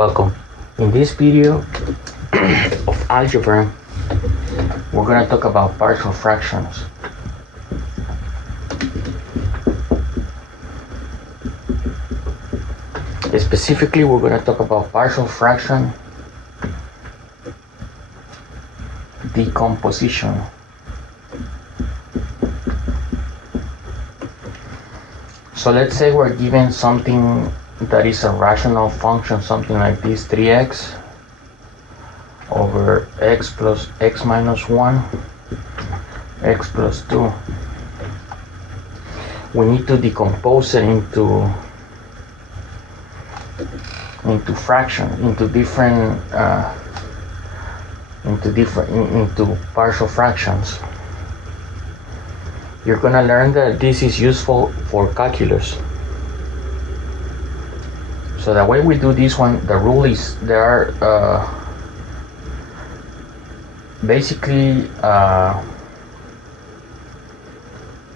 Welcome. In this video of algebra, we're going to talk about partial fractions. Specifically, we're going to talk about partial fraction decomposition. So let's say we're given something that is a rational function, something like this, 3x over x plus x minus 1, x plus 2. We need to decompose it into fraction, into partial fractions. You're gonna learn that this is useful for calculus. So the way we do this one, the rule is there are basically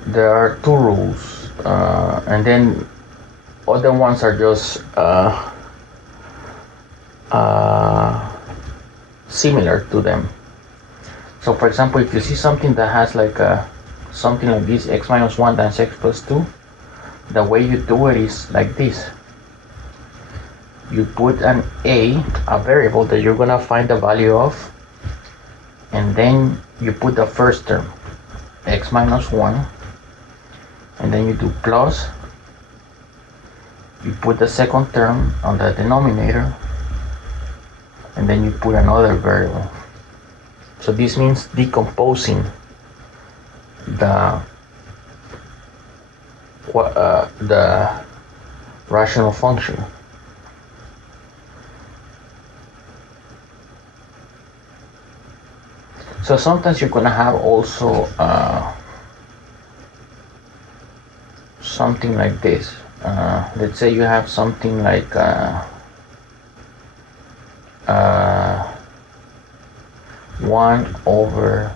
there are two rules, and then other ones are just similar to them. So for example, if you see something that has like something like this, x minus 1 times x plus 2, the way you do it is like this. You put a variable that you're gonna find the value of, and then you put the first term, x minus 1, and then you do plus, you put the second term on the denominator, and then you put another variable. So this means decomposing the rational function. So sometimes you're gonna have also something like this. Let's say you have something like 1 over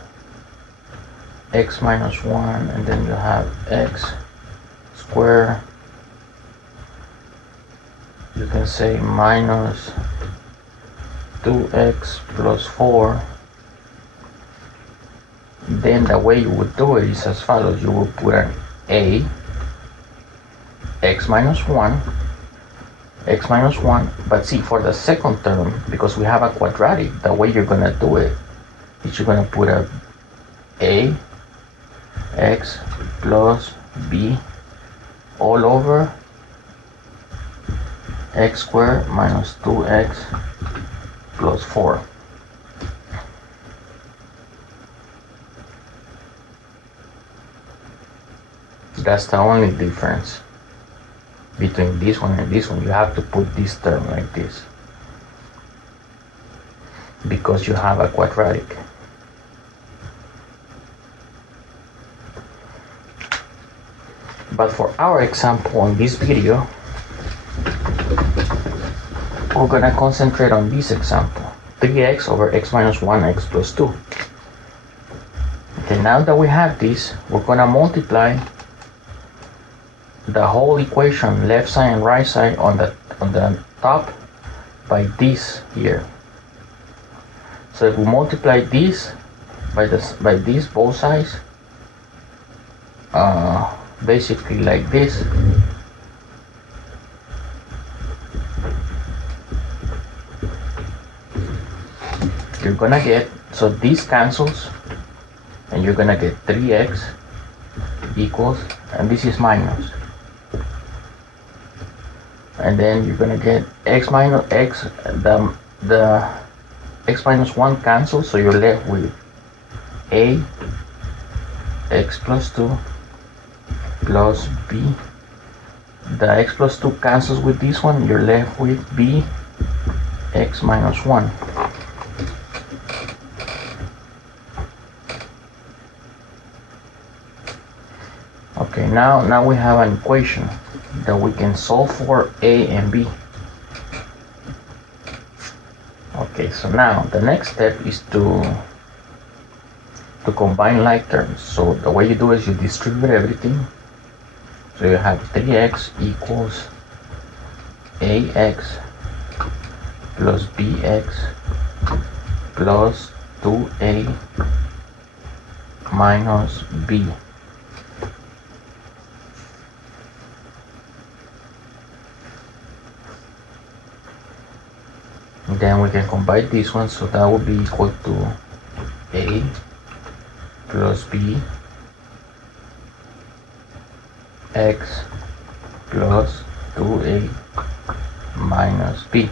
x minus 1, and then you have x squared. You can say minus 2x plus 4. Then the way you would do it is as follows. You will put an a, x minus 1, but see, for the second term, because we have a quadratic, the way you're gonna do it is you're gonna put a x plus b all over x squared minus 2x plus 4. That's the only difference between this one and this one. You have to put this term like this because you have a quadratic. But for our example on this video, we're gonna concentrate on this example, 3x over x minus 1, x plus 2. Okay, now that we have this, we're gonna multiply the whole equation, left side and right side, on the top by this here. So if we multiply this by this both sides, basically like this, you're gonna get, so this cancels, and you're gonna get 3x equals, and this is minus, and then you're gonna get x minus x, the x minus 1 cancels, so you're left with a x plus 2 plus b. The x plus 2 cancels with this one, you're left with b x minus 1. Okay, now we have an equation that we can solve for a and b. Okay, so now the next step is to combine like terms. So the way you do is you distribute everything. So you have 3x equals ax plus bx plus 2a minus b. Then we can combine this one, so that would be equal to a plus b x plus 2a minus b.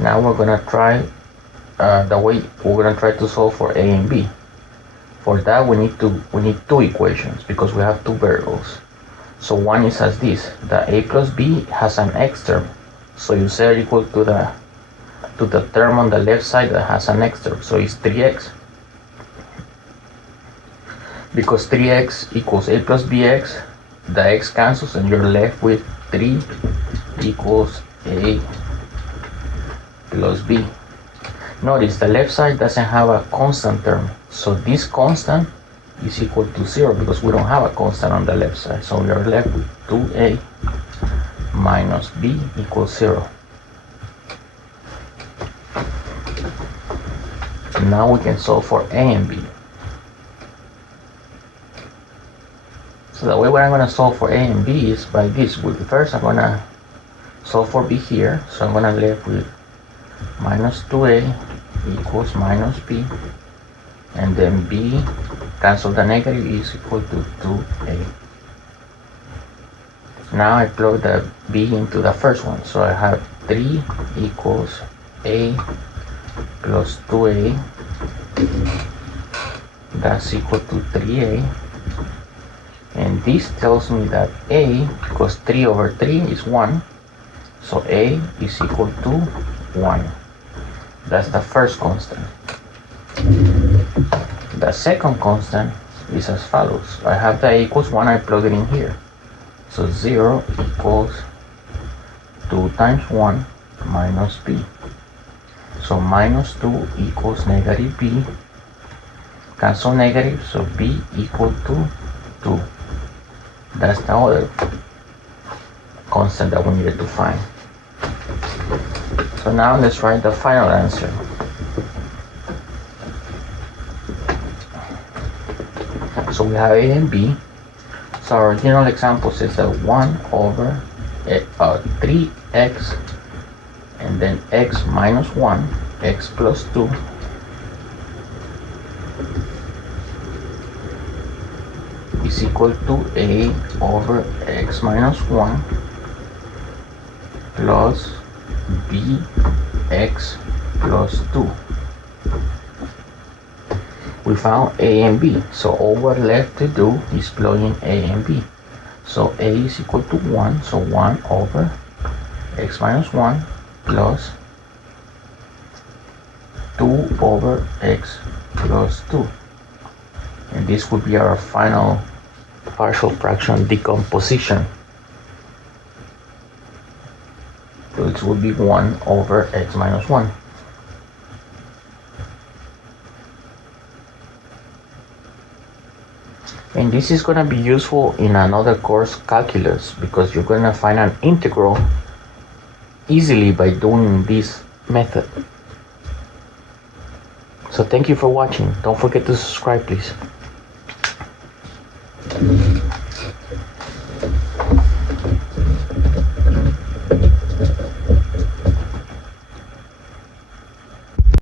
Now we're gonna try we're gonna try to solve for a and b. For that we need two equations because we have two variables. So one is as this: the a plus b has an x term, so you set it equal to the term on the left side that has an x term, so it's 3x. Because 3x equals a plus bx, the x cancels and you're left with 3 equals a plus b. Notice the left side doesn't have a constant term, so this constant is equal to 0 because we don't have a constant on the left side, so we are left with 2a minus b equals 0. Now we can solve for a and b. So the way I'm going to solve for a and b is by this. First I'm going to solve for b here, so I'm going to leave with minus 2a equals minus b, and then b cancel the negative is equal to 2a. Now I plug the b into the first one, so I have 3 equals a plus 2a, that's equal to 3a, and this tells me that a, because 3 over 3 is 1, so a is equal to 1. That's the first constant. The second constant is as follows. I have the a equals 1, I plug it in here. So 0 equals 2 times 1 minus b. So minus 2 equals negative b. Cancel negative, so b equal to 2. That's the other constant that we needed to find. So now let's write the final answer. So we have a and b. So our original example says that 1 over 3x and then x minus 1, x plus 2 is equal to a over x minus 1 plus b x plus 2. We found a and b, so all we're left to do is plug in a and b. So a is equal to 1, so 1 over x minus 1 plus 2 over x plus 2. And this would be our final partial fraction decomposition. So it would be 1 over x minus 1. And this is going to be useful in another course, calculus, because you're going to find an integral easily by doing this method. So thank you for watching. Don't forget to subscribe, please.